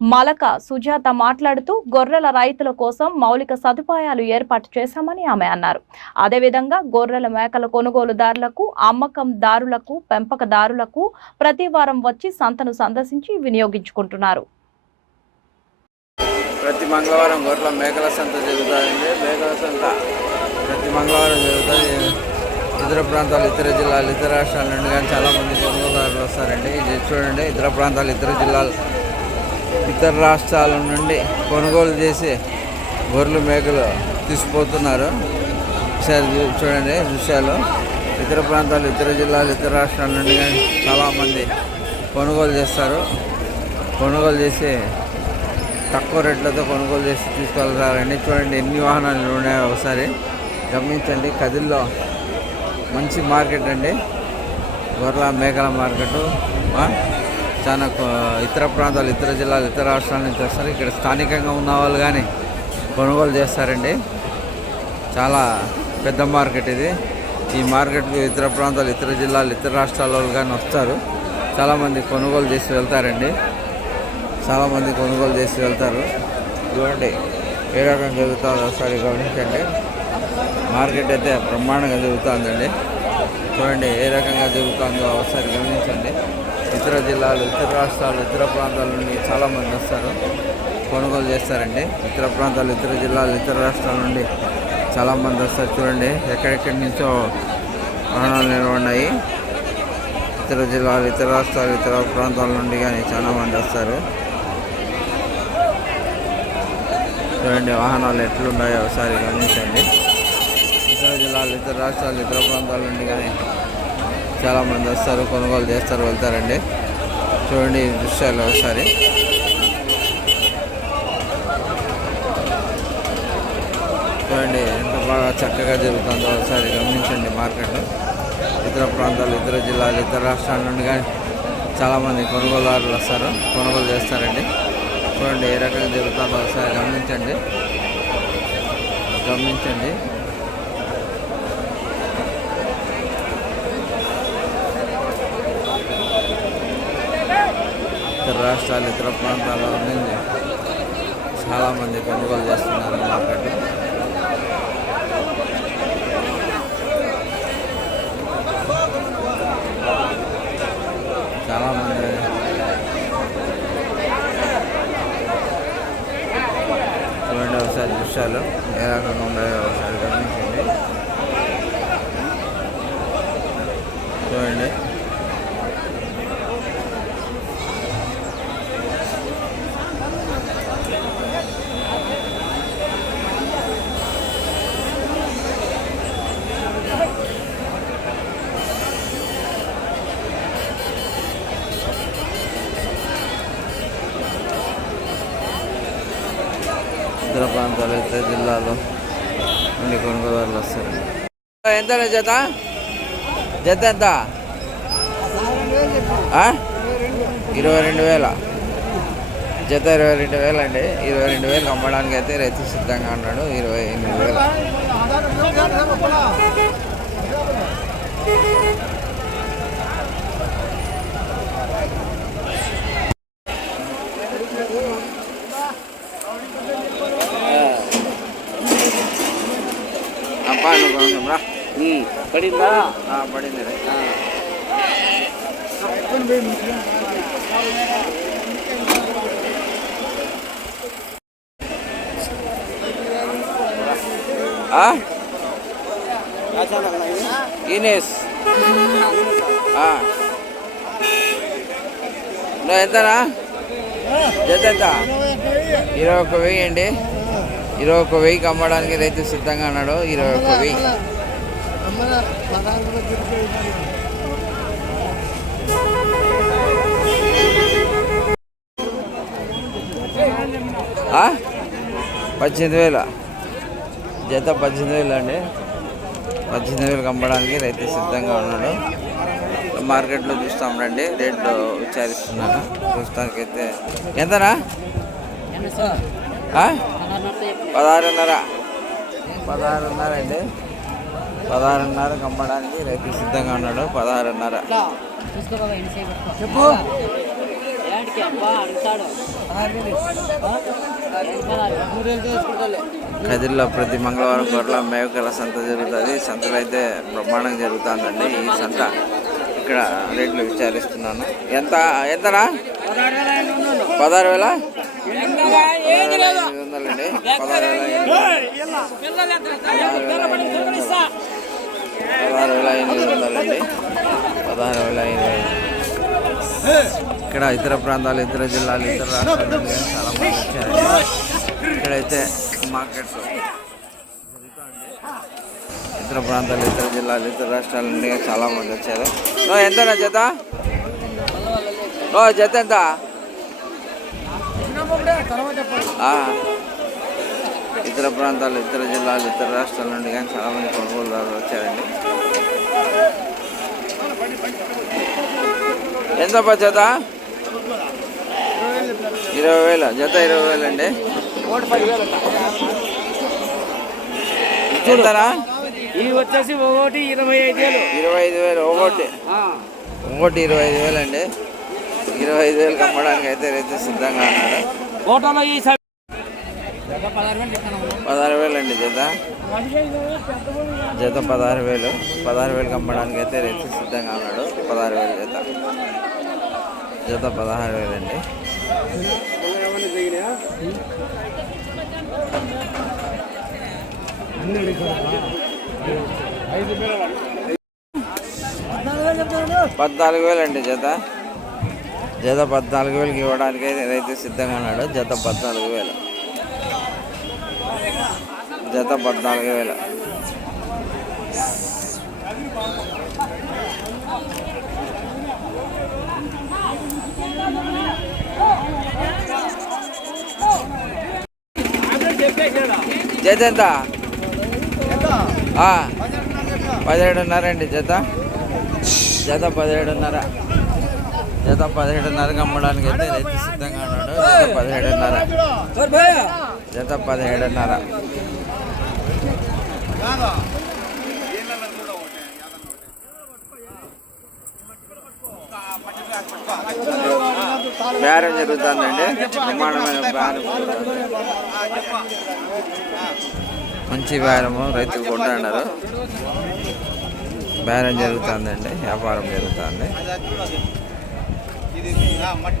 Malaka Sujatha మాట్లాడుతూ గొర్రెల రైతుల కోసం మౌలిక సదుపాయాలు ఏర్పాటు చేశామని ఆమె అన్నారు. అదేవిధంగా గొర్రెల మేకల కొనుగోలుదారులకు అమ్మకందారులకు పెంపకదారులకు ప్రతి వారం వచ్చి సంతను సందర్శించి వినియోగించుకుంటున్నారు. ప్రతి మంగళవారం గొర్రెల మేకల సంత జరుగుతుందండి. మేకల సంత ప్రతి మంగళవారం జరుగుతుంది. ఇతర ప్రాంతాలు ఇతర జిల్లాలు ఇతర రాష్ట్రాల నుండి కానీ చాలామంది కొనుగోలుదారులు వస్తారండి. ఇది చూడండి ఇతర ప్రాంతాలు ఇతర జిల్లాలు. ఇతర రాష్ట్రాల నుండి కొనుగోలు చేసి గొర్రెలు మేకలు తీసుకుపోతున్నారు. ఒకసారి చూ- చూడండి దృశ్యాలు. ఇతర ప్రాంతాలు ఇతర జిల్లాలు ఇతర రాష్ట్రాల నుండి కానీ చాలామంది కొనుగోలు చేస్తారు. కొనుగోలు చేసి తక్కువ రేట్లతో కొనుగోలు చేసి తీసుకెళ్తారండి చూడండి. ఎన్ని వాహనాలు ఉన్నాయో ఒకసారి గమనించండి. కదిల్లో మంచి మార్కెట్ అండి. గొర్రెల మేకల మార్కెట్. చాలా ఇతర ప్రాంతాలు ఇతర జిల్లాలు ఇతర రాష్ట్రాల నుంచి వస్తారు. ఇక్కడ స్థానికంగా ఉన్న వాళ్ళు కానీ కొనుగోలు చేస్తారండి. చాలా పెద్ద మార్కెట్ ఇది. ఈ మార్కెట్కు ఇతర ప్రాంతాలు ఇతర జిల్లాలు ఇతర రాష్ట్రాల వాళ్ళు కానీ వస్తారు. చాలామంది కొనుగోలు చేసి వెళ్తారండి. చాలామంది కొనుగోలు చేసి వెళ్తారు. చూడండి ఏ రకంగా జరుగుతుందో ఒకసారి గమనించండి. మార్కెట్ అయితే బ్రహ్మాండంగా జరుగుతుందండి చూడండి ఏ రకంగా జరుగుతుందో ఒకసారి గమనించండి. ఇతర జిల్లాలు ఇతర రాష్ట్రాలు ఇతర ప్రాంతాల నుండి చాలామంది వస్తారు. కొనుగోలు చేస్తారండి. ఇతర ప్రాంతాలు ఇతర జిల్లాలు ఇతర రాష్ట్రాల నుండి చాలామంది వస్తారు. చూడండి ఎక్కడెక్కడి నుంచో వాహనాలు నిలబడినాయి. ఇతర జిల్లాలు ఇతర రాష్ట్రాలు ఇతర ప్రాంతాల నుండి కానీ చాలా మంది వస్తారు. చూడండి వాహనాలు ఎట్లున్నాయో ఒకసారి గమనించండి. ఇతర జిల్లాలు ఇతర రాష్ట్రాలు ఇతర ప్రాంతాల నుండి కానీ చాలామంది వస్తారు కొనుగోలు చేస్తారు వెళ్తారండి. చూడండి దృశ్యాలు ఒకసారి. చూడండి ఎంత బాగా చక్కగా జరుగుతుందో ఒకసారి గమనించండి మార్కెట్ ఇతర ప్రాంతాలు ఇతర జిల్లాలు ఇతర రాష్ట్రాల నుండి కానీ చాలామంది కొనుగోలుదారులు వస్తారు కొనుగోలు చేస్తారండి. చూడండి ఏ రకంగా జరుగుతుందో ఒకసారి గమనించండి. గమనించండి. రాష్ట్రాలు ఇతర ప్రాంతాల నుంచి చాలామంది కొనుగోలు చేస్తున్నారు మార్కెట్ చాలామంది చూడండి ఒకసారి దృశ్యాలు ఏ రకంగా ఉన్నాయో. ఇతర ప్రాంతాలు ఇతర జిల్లాలో నుండి కొనుగోదారులు వస్తారు. ఎంత జత? జత ఎంత? ఆ? ఇరవై రెండు వేల. జత ఇరవై రెండు వేలు అండి. ఇరవై రెండు వేలు అమ్మడానికి అయితే రైతు సిద్ధంగా ఉన్నాడు. ఇరవై ఎనిమిది వేలు. పడిందా? ఎంతనా జత ఎంత ఇరవై ఒక్క వెయ్యి అండి. ఇరవై ఒక్క వెయ్యికి అమ్మడానికి రైతు సిద్ధంగా ఉన్నాడు. ఇరవై ఒక్క వెయ్యి? పద్దెనిమిది వేల. జత పద్దెనిమిది వేలు అండి. పద్దెనిమిది వేలకు అమ్మడానికి రైతు సిద్ధంగా ఉన్నాడు. మార్కెట్లో చూస్తాం రండి. రేట్లు విచారిస్తున్నాను. ప్రస్తుతానికైతే ఎంతనా? పదహారున్నర. పదహారున్నర అండి. పదహారున్నర కమ్మడానికి రైతు సిద్ధంగా ఉన్నాడు పదహారున్నర చెప్పు కదిరిలో ప్రతి మంగళవారం గొర్రెల మేకల సంత జరుగుతుంది సంతలో అయితే బ్రహ్మాండంగా జరుగుతుందండి ఈ సంత ఇక్కడ రేట్లు విచారిస్తున్నాను ఎంత ఎంతనా పదహారు వేల ఐదు వందలండి పదహారు వేల పదహారు వేల ఎనిమిది వందలండి పదహారు వేల ఎనిమిది వందలు ఇక్కడ ఇతర ప్రాంతాలు ఇతర జిల్లాలు ఇతర రాష్ట్రాలు చాలా మంది వచ్చారు. ఇక్కడైతే మార్కెట్ ఇతర ప్రాంతాలు ఇతర జిల్లాలు ఇతర రాష్ట్రాల నుండి చాలా మంది వచ్చారు. ఎంత ఎంతనా జత? జత ఎంత? ఇతర ప్రాంతాలు ఇతర జిల్లాలు ఇతర రాష్ట్రాల నుండి కానీ చాలా మంది కొనుగోలుదారులు వచ్చారండి. ఎంత పా జత? ఇరవై వేల. జత ఇరవై వేలు అండి. ఇవి వచ్చేసి ఒకటి ఇరవై ఐదు వేలు. ఇరవై ఐదు వేలు ఒకటి. ఒకటి ఇరవై ఐదు వేలు అండి. ఇరవై ఐదు వేలకు అమ్మడానికి అయితే రైతు సిద్ధంగా ఉన్నాడు ఫోటోలో ఈ పదహారు వేలు అండి జత. జత పదహారు వేలు. పదహారు వేలు అమ్మడానికి అయితే రైతు సిద్ధంగా ఉన్నాడు. పదహారు వేలు జత. జత పదహారు వేలు అండి పద్నాలుగు వేలు అండి జత. జత పద్నాలుగు వేలకి ఇవ్వడానికి అయితే రైతు సిద్ధంగా ఉన్నాడు. జత పద్నాలుగు వేలు. జత పద్నాలుగు వేల. జత ఎంత? పదిహేడున్నర అండి జత. జత పదిహేడున్నర. జత పదిహేడున్నరకి అమ్మడానికి అయితే రైతు సిద్ధంగా ఉన్నాడు. జత పదిహేడున్నర. జత పదిహేడున్నర. బేరం జరుగుతుందండి. నిర్మాణమైన బేరం మంచి బేరము రైతులు కొంటున్నారు. బేరం జరుగుతుందండి. వ్యాపారం జరుగుతుంది. ఇది మట్టి